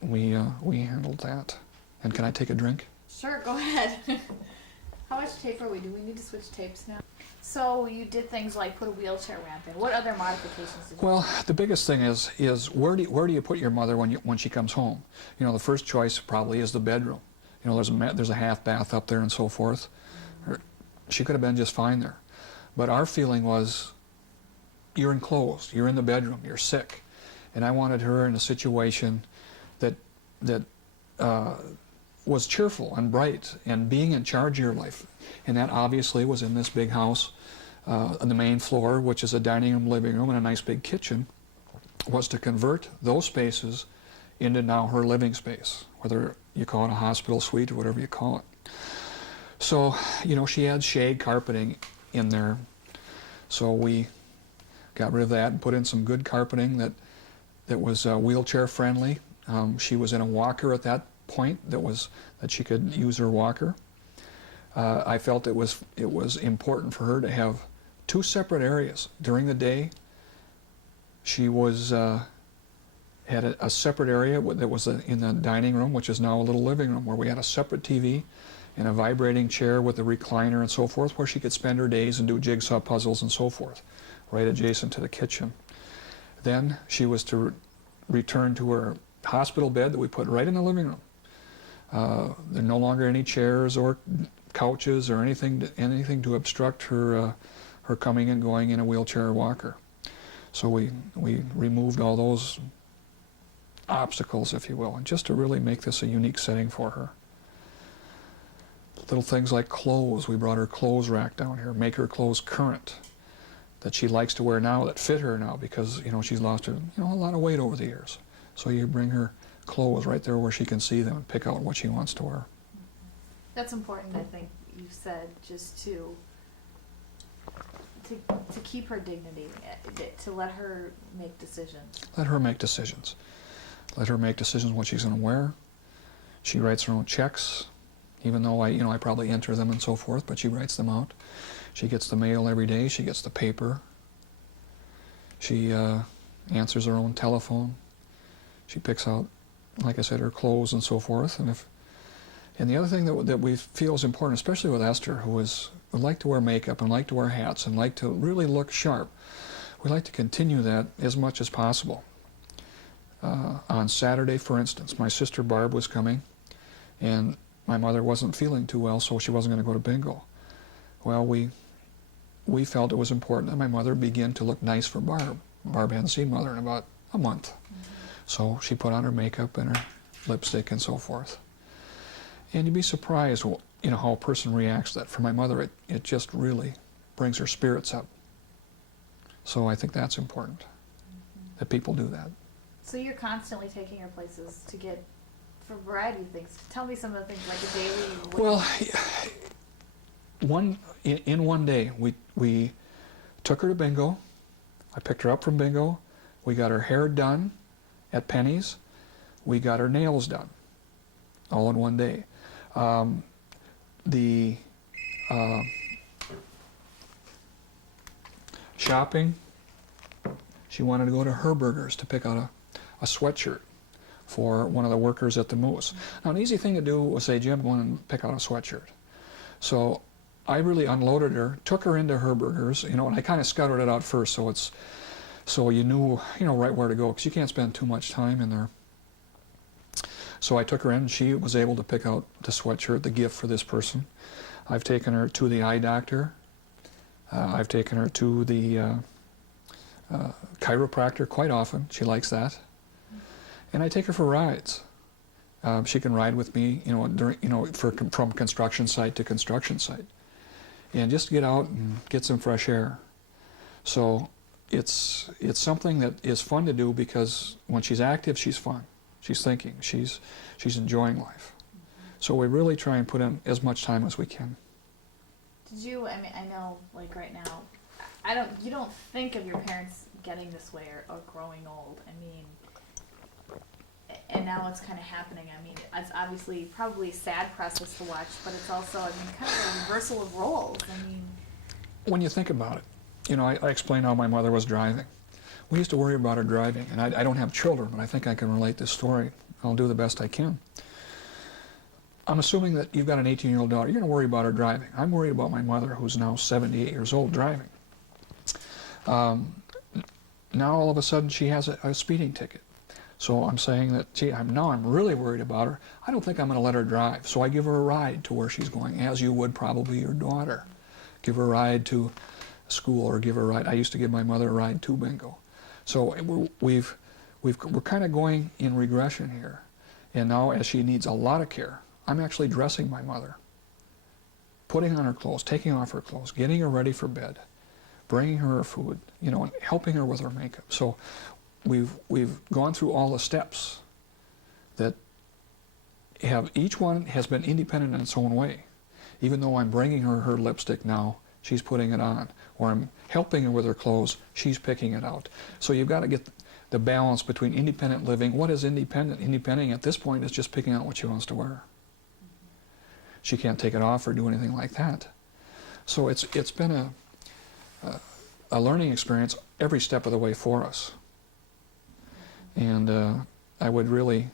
We handled that. And can I take a drink? Sure, go ahead. How much tape are we? Do we need to switch tapes now? So you did things like put a wheelchair ramp in. What other modifications did you Well, the biggest thing is where do you put your mother when she comes home? You know, the first choice probably is the bedroom. You know, there's a half bath up there and so forth. She could have been just fine there. But our feeling was, you're enclosed, you're in the bedroom, you're sick. And I wanted her in a situation that was cheerful and bright and being in charge of your life. And that obviously was in this big house. On the main floor, which is a dining room, living room, and a nice big kitchen, was to convert those spaces into now her living space, whether you call it a hospital suite or whatever you call it. So, you know, she had shag carpeting in there. So we got rid of that and put in some good carpeting that was wheelchair friendly. She was in a walker at that point that she could use her walker. I felt it was important for her to have two separate areas. During the day, she had a separate area that was in the dining room, which is now a little living room, where we had a separate TV and a vibrating chair with a recliner and so forth, where she could spend her days and do jigsaw puzzles and so forth, right adjacent to the kitchen. Then she was to return to her hospital bed that we put right in the living room. There are no longer any chairs or couches or anything to obstruct her coming and going in a wheelchair or walker. So we removed all those obstacles, if you will, and just to really make this a unique setting for her. Little things like clothes. We brought her clothes rack down here, make her clothes current, that she likes to wear now, that fit her now, because you know she's lost a lot of weight over the years. So you bring her clothes right there where she can see them and pick out what she wants to wear. That's important, I think you said, just to keep her dignity, to let her make decisions. Let her make decisions. Let her make decisions what she's going to wear. She writes her own checks, even though I probably enter them and so forth, but she writes them out. She gets the mail every day. She gets the paper. She answers her own telephone. She picks out, like I said, her clothes and so forth. And the other thing that we feel is important, especially with Esther, who would like to wear makeup and like to wear hats and like to really look sharp, we like to continue that as much as possible. On Saturday, for instance, my sister Barb was coming, and my mother wasn't feeling too well, so she wasn't going to go to bingo. Well, we felt it was important that my mother begin to look nice for Barb. Barb hadn't seen Mother in about a month. Mm-hmm. So she put on her makeup and her lipstick and so forth. And you'd be surprised, how a person reacts to that. For my mother, it just really brings her spirits up. So I think that's important, that people do that. So you're constantly taking her places to get, for a variety of things. Tell me some of the things, like a daily... Well, in one day, we took her to bingo. I picked her up from bingo. We got her hair done at Penny's. We got her nails done, all in one day. The shopping, she wanted to go to Herberger's to pick out a sweatshirt for one of the workers at the Moose. Now, an easy thing to do was say, Jim, go in and pick out a sweatshirt. So I really unloaded her, took her into Herberger's, and I kind of scouted it out first, so you knew, right where to go, because you can't spend too much time in there. So I took her in, and she was able to pick out the sweatshirt, the gift for this person. I've taken her to the eye doctor. I've taken her to the chiropractor quite often. She likes that. And I take her for rides. She can ride with me, from construction site to construction site, and just get out and get some fresh air. So it's something that is fun to do, because when she's active, she's fun. She's thinking. She's enjoying life. So we really try and put in as much time as we can. Did you? I mean, I know, like right now, you don't think of your parents getting this way or growing old. I mean, and now it's kind of happening. I mean, it's obviously probably a sad process to watch, but it's also, kind of a reversal of roles. I mean, when you think about it, I explained how my mother was driving. we used to worry about her driving, and I don't have children, but I think I can relate this story. I'll do the best I can. I'm assuming that you've got an 18-year-old daughter. You're going to worry about her driving. I'm worried about my mother, who's now 78 years old, driving. Now all of a sudden she has a speeding ticket. So I'm saying that, gee, I'm really worried about her. I don't think I'm going to let her drive. So I give her a ride to where she's going, as you would probably your daughter. Give her a ride to school, or give her a ride. I used to give my mother a ride to bingo. So we're kind of going in regression here. And now, as she needs a lot of care, I'm actually dressing my mother, putting on her clothes, taking off her clothes, getting her ready for bed, bringing her her food, you know, and helping her with her makeup. So we've gone through all the steps that each one has been independent in its own way. Even though I'm bringing her her lipstick now, she's putting it on. Or I'm helping her with her clothes, she's picking it out. So you've got to get the balance between independent living. What is independent? Independent at this point is just picking out what she wants to wear. She can't take it off or do anything like that. So it's been a learning experience every step of the way for us. And I would really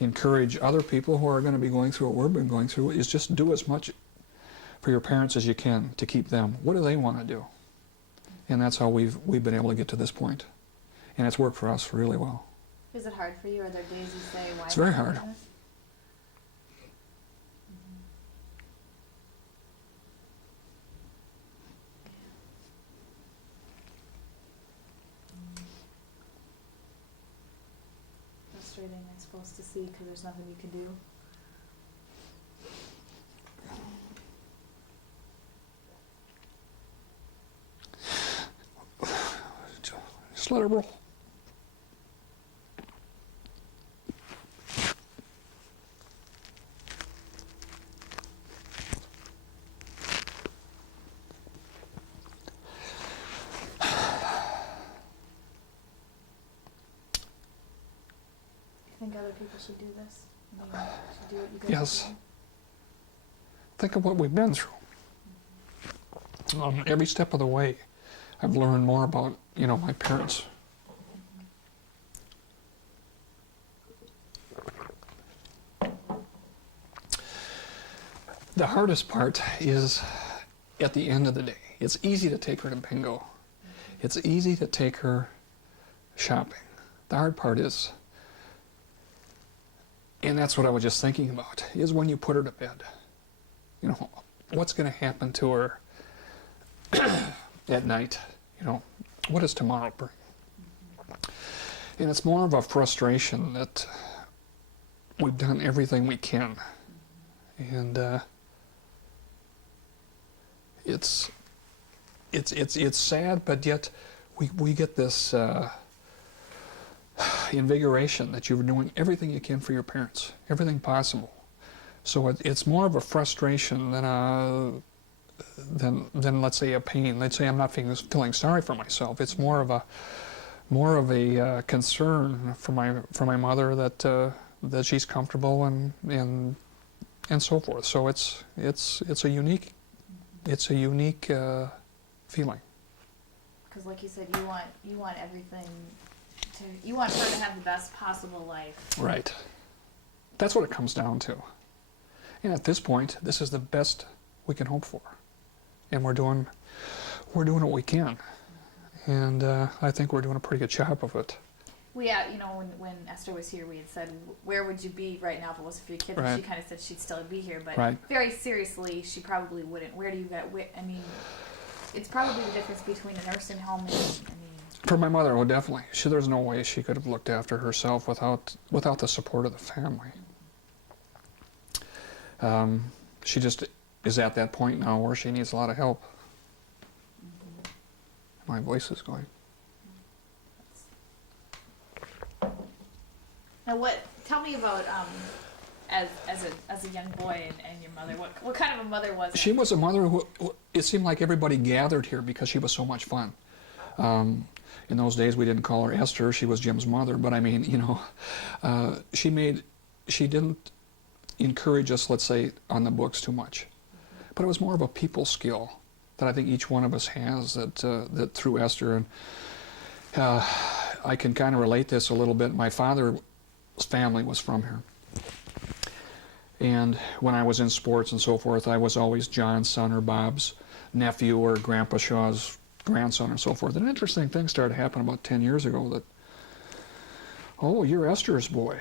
encourage other people who are going to be going through what we've been going through, is just do as much for your parents as you can to keep them. What do they want to do? And that's how we've been able to get to this point. And it's worked for us really well. Is it hard for you? Are there days you say, why? It's very hard. Frustrating, I suppose, to see, because there's nothing you can do. Just let it roll. You think other people should do this? I mean, should do what you guys Yes. are doing? Think of what we've been through. Every step of the way, I've learned more about, you know, my parents. The hardest part is at the end of the day. It's easy to take her to bingo. It's easy to take her shopping. The hard part is, and that's what I was just thinking about, is when you put her to bed. You know, what's going to happen to her at night? You know, what does tomorrow bring? And it's more of a frustration that we've done everything we can. And it's sad, but yet we get this invigoration that you're doing everything you can for your parents, everything possible. So it's more of a frustration than let's say a pain. Let's say I'm not feeling sorry for myself. It's more of a concern for my mother that she's comfortable and so forth. So it's a unique feeling. Because, like you said, you want everything you want her to have the best possible life. Right. That's what it comes down to. And at this point, this is the best we can hope for, and we're doing what we can, and I think we're doing a pretty good job of it. We, you know, when Esther was here, we had said, where would you be right now if it wasn't for your kids? Right. And she kind of said she'd still be here, but Right. very seriously, she probably wouldn't. Where do you get? I mean, it's probably the difference between a nursing home and, I mean. For my mother, oh, definitely. There's no way she could have looked after herself without the support of the family. She just is at that point now where she needs a lot of help. Mm-hmm. My voice is going. Now, tell me about as a young boy and your mother. What kind of a mother was it? She was a mother who, it seemed like everybody gathered here because she was so much fun. In those days, we didn't call her Esther. She was Jim's mother. But I mean, you know, she didn't encourage us, let's say, on the books too much. But it was more of a people skill that I think each one of us has that through Esther. I can kind of relate this a little bit. My father's family was from here. And when I was in sports and so forth, I was always John's son or Bob's nephew or Grandpa Shaw's grandson and so forth. An interesting thing started happening about 10 years ago that, oh, you're Esther's boy.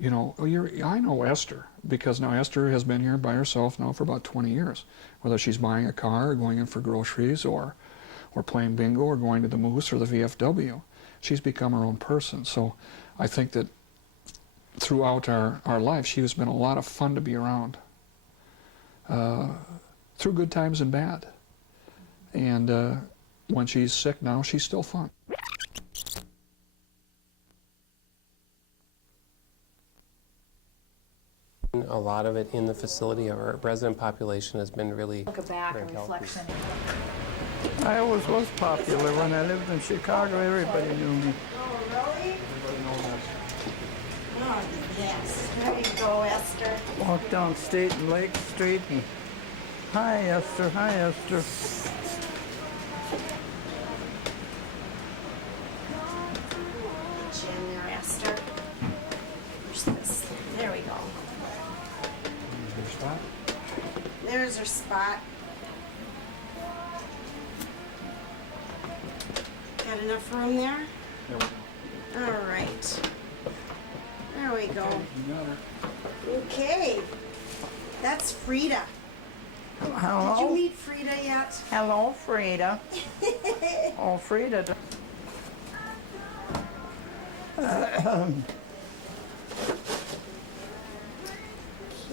You know, oh, I know Esther, because now Esther has been here by herself now for about 20 years. Whether she's buying a car or going in for groceries or playing bingo or going to the Moose or the VFW, she's become her own person. So I think that throughout our life, she has been a lot of fun to be around, through good times and bad. And when she's sick now, she's still fun. A lot of it in the facility. Our resident population has been really Look back, a very healthy. reflection. I always was popular. When I lived in Chicago, everybody knew me. Oh, really? Oh, yes. There you go, Esther. Walked down State and Lake Street and, hi, Esther, hi, Esther. Get you in there, Esther. Where's this? There we go. There's her spot. Got enough room there? All right. There we go. Okay. That's Frida. Did you Hello? meet Frida yet? Hello, Frida. Oh, Frida.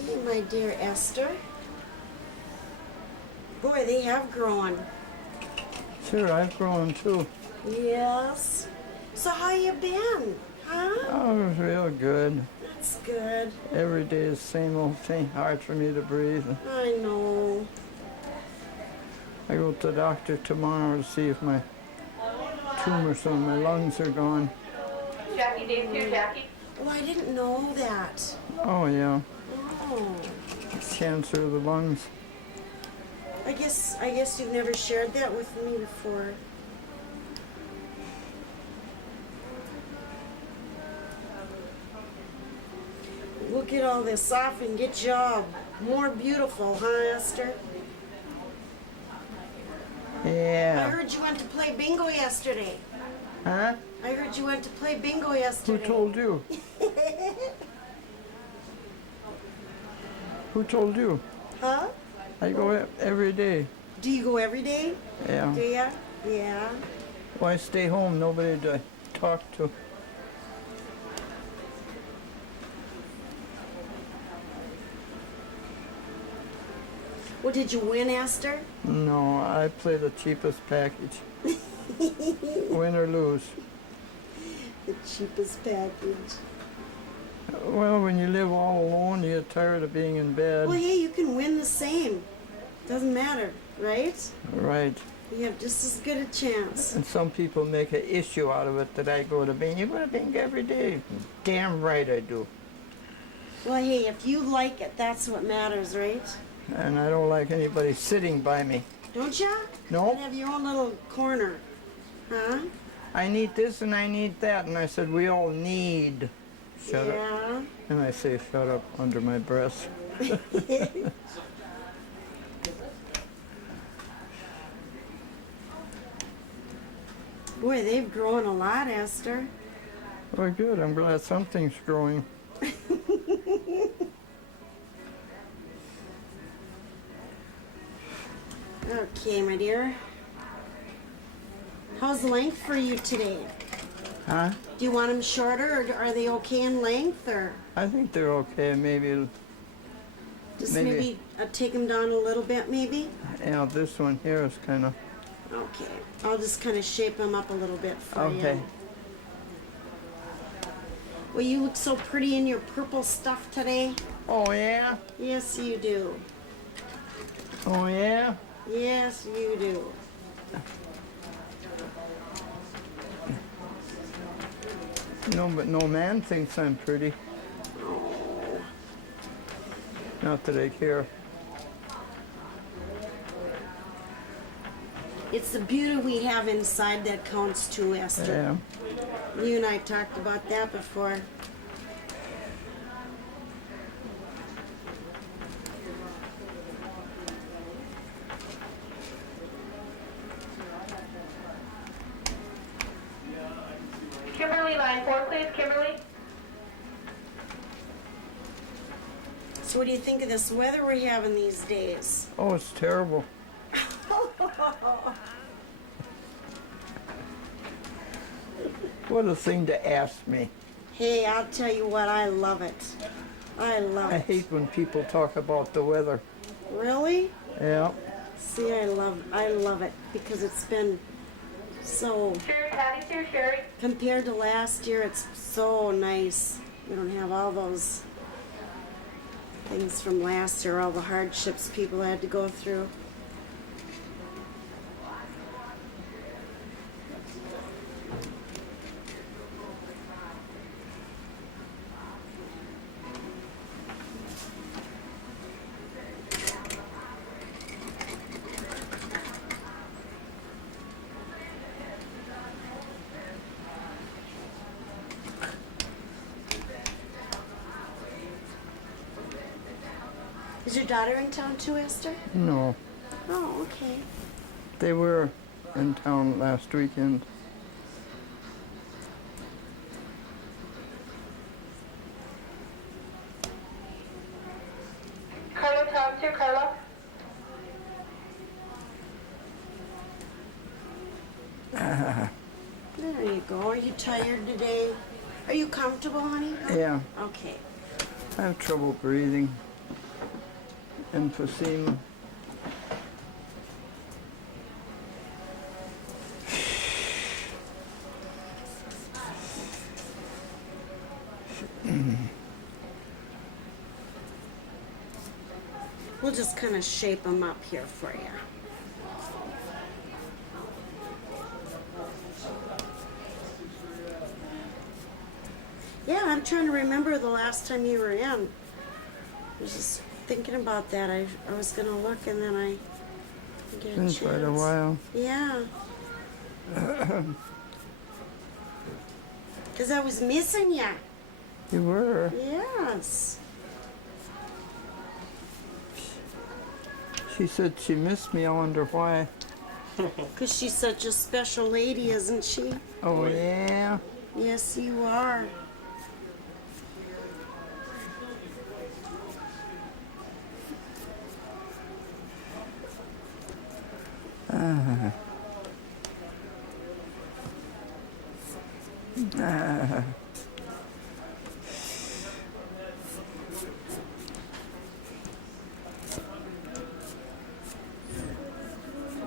Okay, my dear Esther. Boy, they have grown. Sure, I've grown too. Yes. So how you been? Huh? Oh, it was real good. That's good. Every day is the same old thing. Hard for me to breathe. I know. I go to the doctor tomorrow to see if my tumors on my lungs are gone. Jackie, Dave's here, Jackie. Oh, I didn't know that. Oh, yeah. Oh. It's cancer of the lungs. I guess you've never shared that with me before. We'll get all this off and get you all more beautiful, huh, Esther? I Yeah. heard you went to play bingo yesterday. Huh? I heard you went to play bingo Who yesterday. told you? Who told you? Huh? I go every day. Do you go every day? Yeah. Do ya? Yeah. Well, I stay home, nobody to talk to. Well, did you win, Esther? No, I play the cheapest package. Win or lose. The cheapest package. Well, when you live all alone, you get tired of being in bed. Well, hey, you can win the same. Doesn't matter, right? Right. You have just as good a chance. And some people make an issue out of it that I go to bingo. You go to bingo every day. Damn right I do. Well, hey, if you like it, that's what matters, right? And I don't like anybody sitting by me. Don't ya? No. You have your own little corner, huh? I need this and I need that. And I said, we all need. Shut up. Yeah. And I say, shut up under my breath. Boy, they've grown a lot, Esther. Well, good. I'm glad something's growing. Okay, my dear. How's the length for you today? Huh? Do you want them shorter, or are they okay in length, or I think they're okay. Maybe, just Maybe. maybe take them down a little bit, maybe? this one here is kind of, Okay, I'll just kind of shape them up a little bit for okay. you. Well, you look so pretty in your purple stuff today. Oh, yeah? Yes, you do. Oh, yeah? Yes, you do. No, but no man thinks I'm pretty. Not that I care. It's the beauty we have inside that counts too, Esther. Yeah. You and I talked about that before. Kimberly, line 4, please. Kimberly? So what do you think of this weather we're having these days? Oh, it's terrible. What a thing to ask me. Hey, I'll tell you what, I love it. I love I it. hate when people talk about the weather. Really? Yeah. See, I love it because it's been so, Sherry, Patty's here. Sherry? compared to last year, it's so nice. We don't have all those things from last year, all the hardships people had to go through. Is your daughter in town too, Esther? No, Oh, okay. they were in town last weekend. Carla, Tom's here. Carla? There you go. Are you tired today? Are you comfortable, honey? Yeah, Okay. I have trouble breathing. Emphysema. We'll just kind of shape them up here for you. Yeah, I'm trying to remember the last time you were in. I was just thinking about that. I was gonna look and then I didn't get a Been chance. quite a while. Yeah. Because I was missing you. You were. Yes. She said she missed me. I wonder why. Because she's such a special lady, isn't she? Oh, yeah. Yes, you are.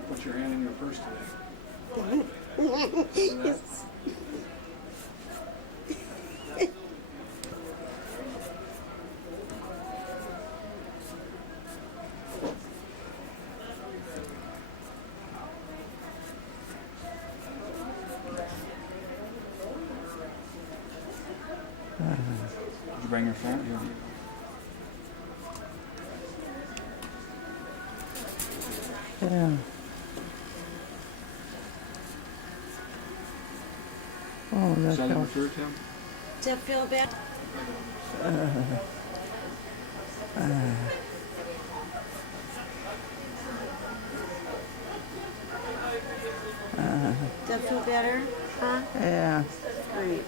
Put your hand in your purse today. Yes. Did you bring your phone? Here. Yeah. Oh, that Is that helps. referred to him? Does that feel bad? Does that feel better? Huh? Yeah. Great.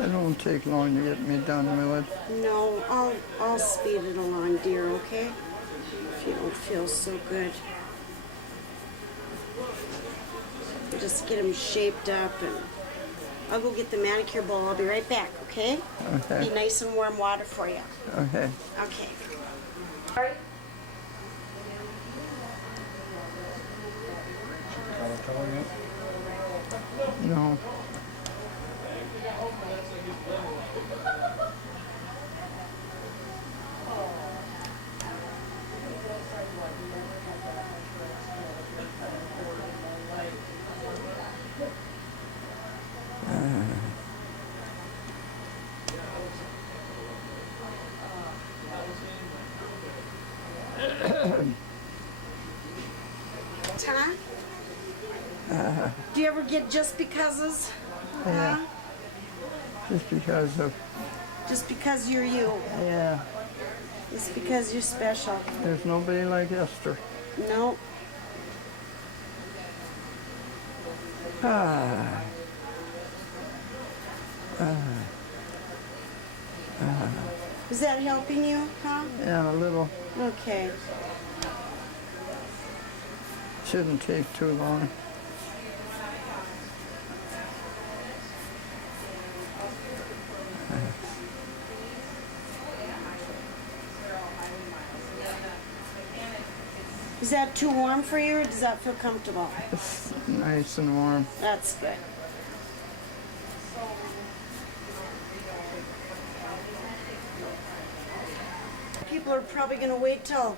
It won't take long to get me done, will it? No, I'll speed it along, dear, okay? If you don't feel so good. Just get them shaped up and I'll go get the manicure bowl. I'll be right back, okay? Okay. Be nice and warm water for you. Okay. Okay. Sorry? No. get just becauses? Yeah. Huh? Just because of, Just because you're you. yeah, Just because you're special. there's nobody like Esther. No. Ah. Is that helping you, huh? Yeah, a little. Okay. Shouldn't take too long. Is that too warm for you, or does that feel comfortable? It's nice and warm. That's good. People are probably going to wait till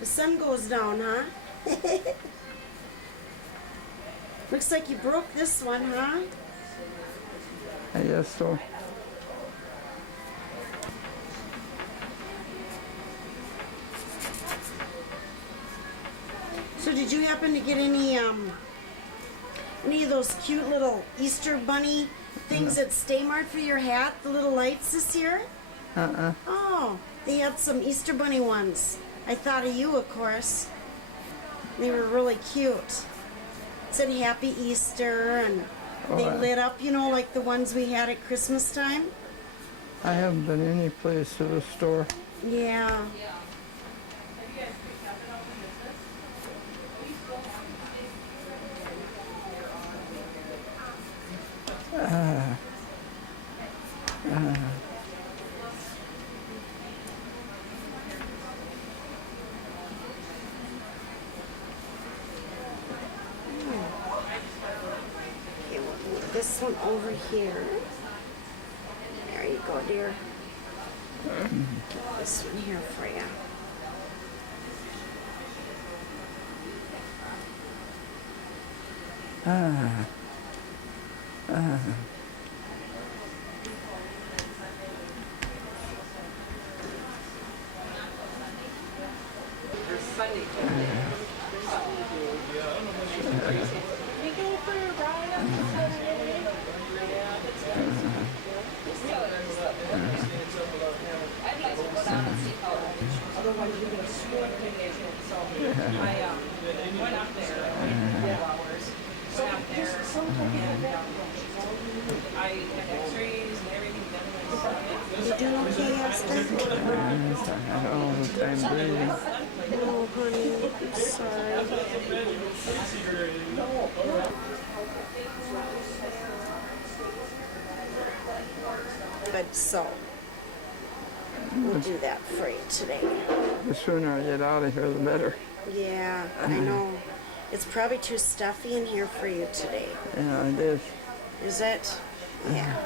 the sun goes down, huh? Looks like you broke this one, huh? I guess so. So did you happen to get any of those cute little Easter bunny things at Staymart for your hat? The little lights this year? Oh, they had some Easter bunny ones. I thought of you, of course. They were really cute. It said Happy Easter, and they lit up, you know, like the ones we had at Christmas time. I haven't been any place to the store. Yeah. Okay, we'll move this one over here. There you go, dear. This one here for you. You doing okay, Esther? I had all the time breathing. Oh, honey, I'm sorry. But so, we'll do that for you today. The sooner I get out of here, the better. Yeah, I know. It's probably too stuffy in here for you today. Yeah, it is. Is it? Yeah.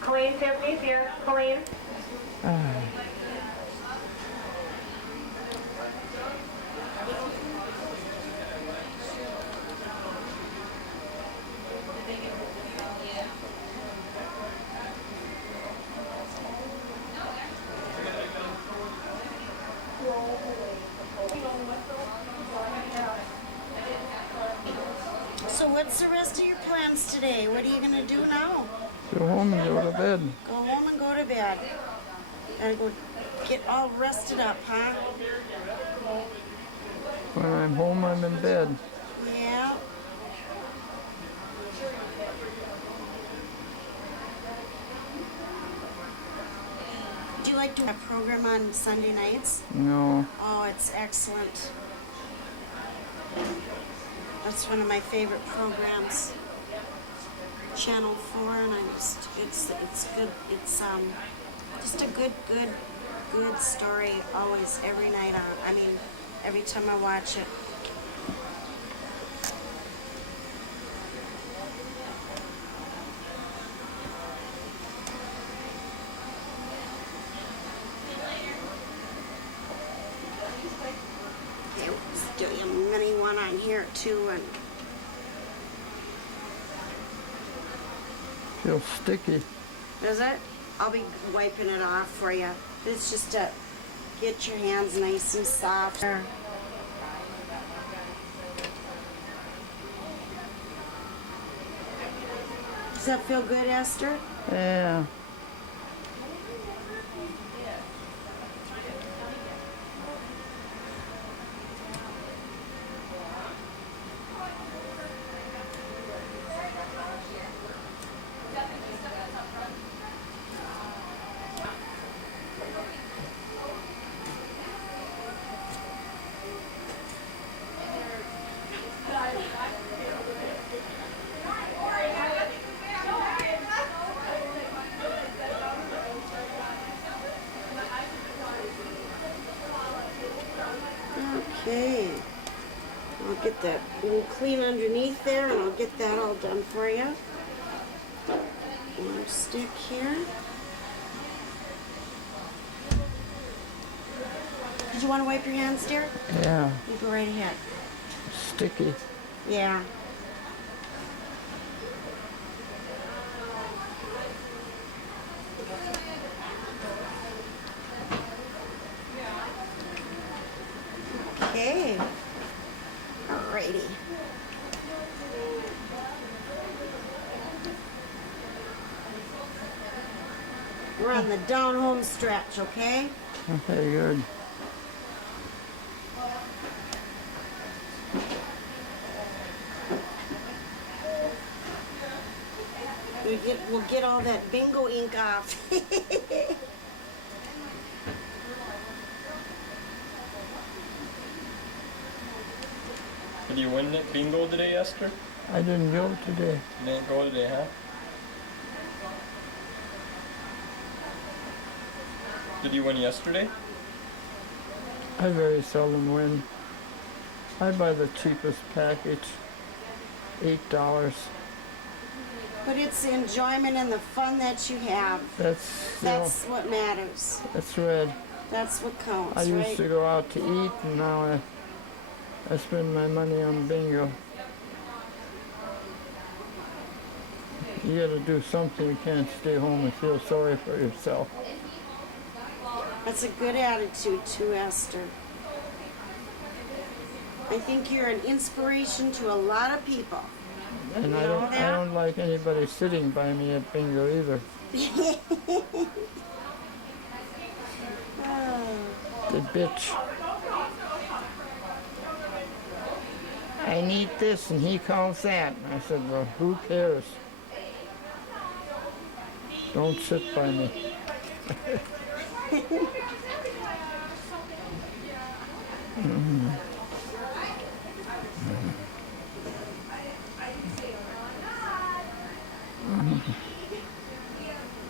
Colleen Tiffany's here. Colleen. So what's the rest of your plans today? What are you gonna do now? Go home and go to bed. Go home and go to bed. Gotta go get all rested up, huh? When I'm home, I'm in bed. Yeah. Do you like to have a program on Sunday nights? No. Oh, it's excellent. That's one of my favorite programs. Channel 4, and it's good. It's just a good story always, every night on. I mean, every time I watch it. part too, and Feels sticky. does it? I'll be wiping it off for you. It's just to get your hands nice and soft. Does that feel good, Esther? Yeah. Okay. I'll get that little clean underneath there, and I'll get that all done for you. One stick here. Did you want to wipe your hands, dear? Yeah. You go right ahead. Sticky. Yeah. Okay. Alrighty. We're on the down home stretch, okay? Okay, good. We'll get all that bingo ink off. Did you win it bingo today, Esther? I didn't go today. You didn't go today, huh? Did you win yesterday? I very seldom win. I buy the cheapest package, $8. But it's the enjoyment and the fun that you have. That's what matters. That's red. That's what counts, I used right? to go out to eat, and now I spend my money on bingo. You gotta do something. You can't stay home and feel sorry for yourself. That's a good attitude too, Esther. I think you're an inspiration to a lot of people. And You I know don't, that? I don't like anybody sitting by me at bingo either. They bitch. I need this, and he calls that. And I said, well, who cares? Don't sit by me.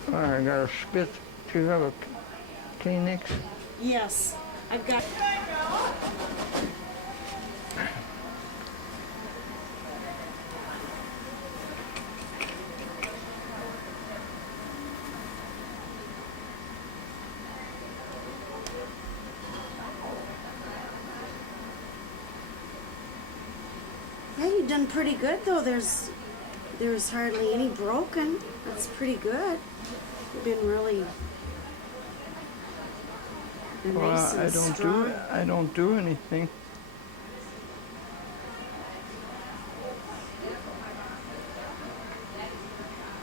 All right, I got a spit. Do you have a Kleenex? Yes, I've got. Yeah, you've done pretty good though. There's hardly any broken. That's pretty good. You've been really Well, nice and strong. I don't do anything.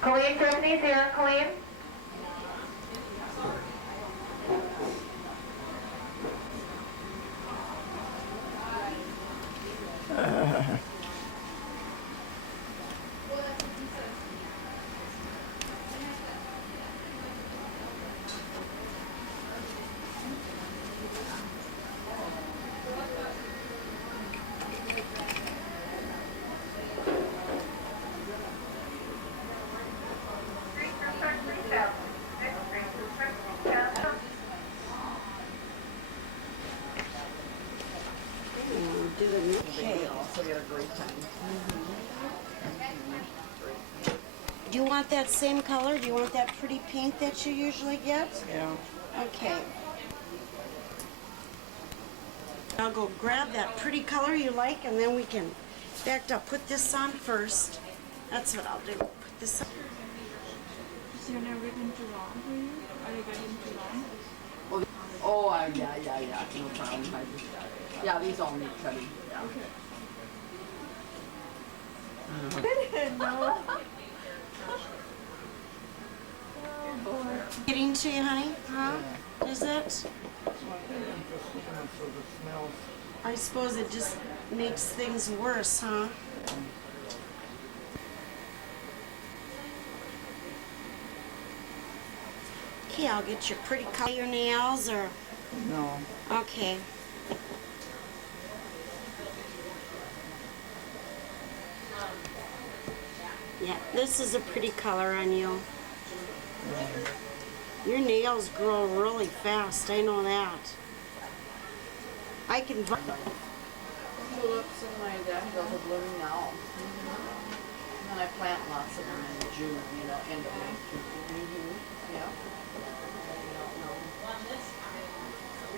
Colleen, Tiffany's here. Colleen? Do you want that same color? Do you want that pretty pink that you usually get? Yeah. Okay. I'll go grab that pretty color you like, and then we can In fact, I'll put this on first. That's what I'll do. Put this on. Is your nail getting too long for you? Are they getting too long? Oh, yeah, no problem. Yeah, these all need cutting. Yeah. Getting to you, honey? Huh? Is it? I suppose it just makes things worse, huh? Okay, I'll get your pretty color your nails, or No. okay. Yeah, this is a pretty color on you. Your nails grow really fast, I know that. I can. Tulips in my daffodils are blooming now. And then I plant lots of them in June, you know, end of June. Yeah.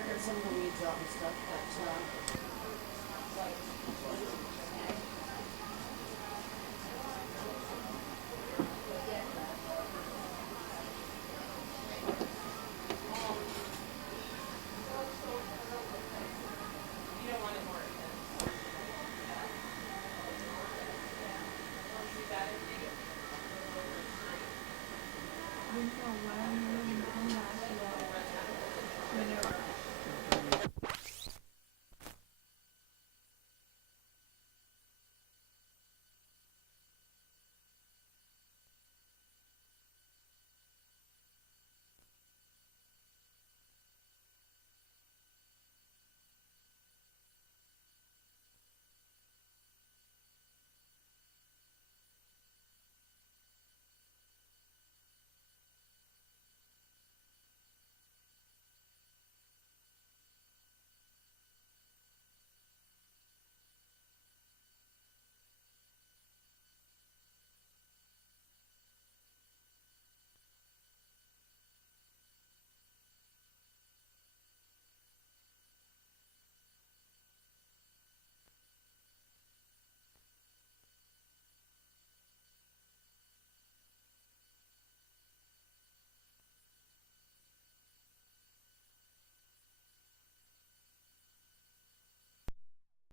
Get some of the weeds out and stuff, but Winter when